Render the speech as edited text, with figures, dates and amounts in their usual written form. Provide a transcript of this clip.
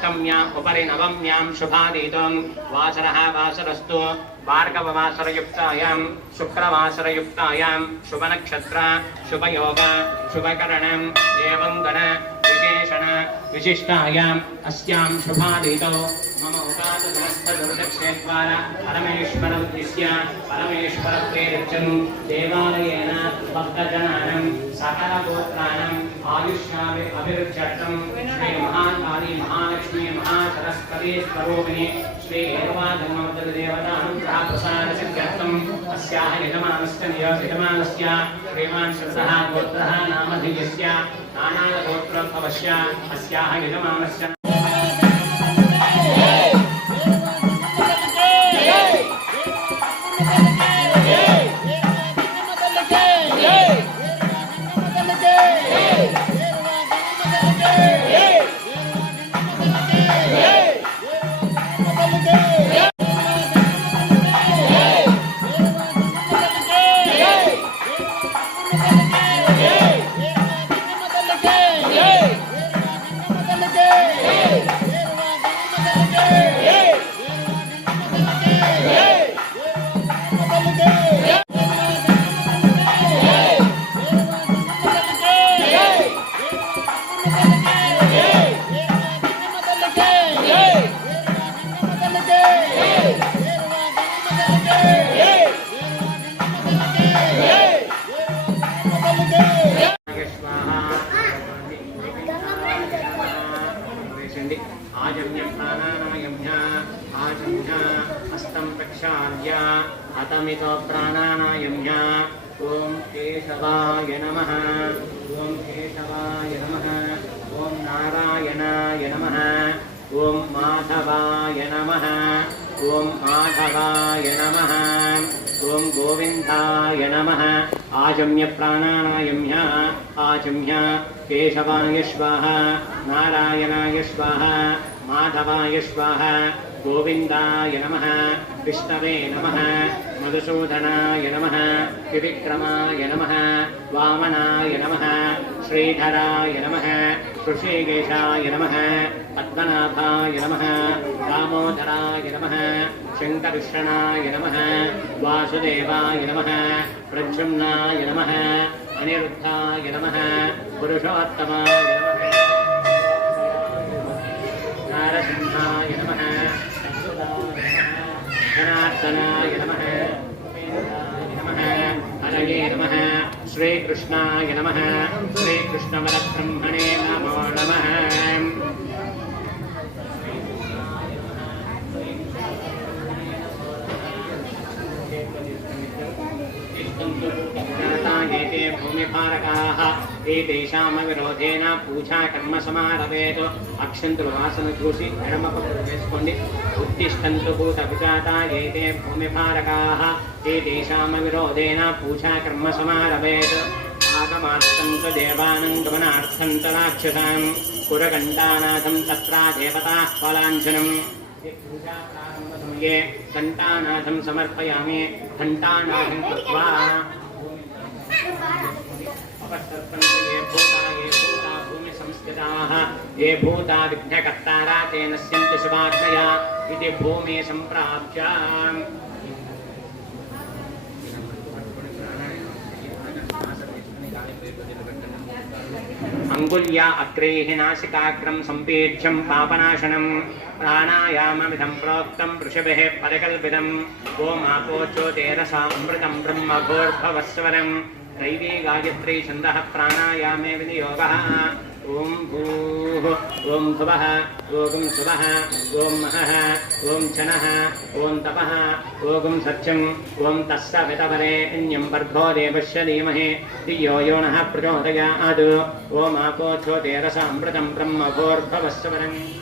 अष्टम्या उपरि नवम्यां शुभादीतं वासरः वासरस्तु भार्गववासरयुक्तायां शुक्रवासरयुक्तायां शुभनक्षत्र शुभयोग शुभकरणं देवङ्गण विशेषण विशिष्टायाम् अस्यां शुभादीतौ मम उपातसमस्तदुर्दक्षेद्वारा परमेश्वरमुद्दिश्य परमेश्वरप्रेरितं देवालयेन भक्तजनानां सकलगोत्राणाम् आयुष्याभिवृद्ध्यर्थं श्रीमहाकाली महालक्ष्मी महासरस्वती स्वरूपिणी श्री देवतानुग्रहप्रसादसिद्ध्यर्थम् अस्याः यजमानस्य श्रीमान् श्रद्धः गोत्रः नामधेयस्य नानागोत्रोद्भवस्य अस्याः यजमानस्य अतमितो प्राणानायम्य ओम केशवाय नमः ओम केशवाय नमः ओम नारायणाय नमः ओम माधवाय नमः ओम माधवाय नमः ओम गोविंदाय नमः आजम्य प्राणानायम्य आजम्य केशवाय स्वाहा नारायणाय स्वाहा माधवाय स्वाहा गोविंदाय नमः विष्णवे नमः मधुसूदनाय नमः त्रिविक्रमाय नमः वामनाय नमः श्रीधराय नमः ऋषिकेशाय नमः पद्मनाभाय नमः दामोदराय नमः शङ्करकृष्णाय नमः वासुदेवाय नमः प्रद्युम्नाय नमः अनिरुद्धाय नमः पुरुषोत्तमाय नमः नारसिंहाय नमः जनार्दनाय नमः नमः हरये नमः श्रीकृष्णाय नमः श्रीकृष्णवरब्रह्मणे नमो नमः एते भूमिभारकाः एतेषामविरोधेन पूजा कर्म समारभेत् अक्षन्तुలు వాసన చూసి ఎడమపక్కకు వేసుకోండి ఉత్తిష్టంతు భూతవిజాతా ఏతే భూమిభారకాः एतेषामविरोधेन पूजा कर्म समारभेत् आगमार्थं च देवानां गमनार्थं च राक्षसां पुरघण्टानाथं तत्रा देवताः फलाञ्छनम् पूजा प्रारम्भसमये घण्टानाथं समर्पयामि घण्टानाथं कृत्वा भूमि संस्कृताः ये भूता विघ्नकर्तारा ते नश्यन्ति शुभाग्नया इति भूमि सम्प्राप्य अंगुल्या अग्रेः नासिकाग्रं सम्पेज्यं पापनाशनं प्राणायाममिदं प्रोक्तं ऋषिभिः परिकल्पितं ओमापोच्योतेरसामृतं ब्रह्मभूर्भुवस्वरं दैवी गायत्री छन्दः प्राणायामे विनियोगः ओम भूः ओम भुवः ओम सुवः ओम महः ओम चनः ओम तपः ओम सत्यम् ओम तस्य वितवरेण्यं भर्गो देवस्य धीमहि धियो यो नः प्रचोदयात् ओम आपोच्योतेरसामृतं ब्रह्मभूर्भुवस्वरम्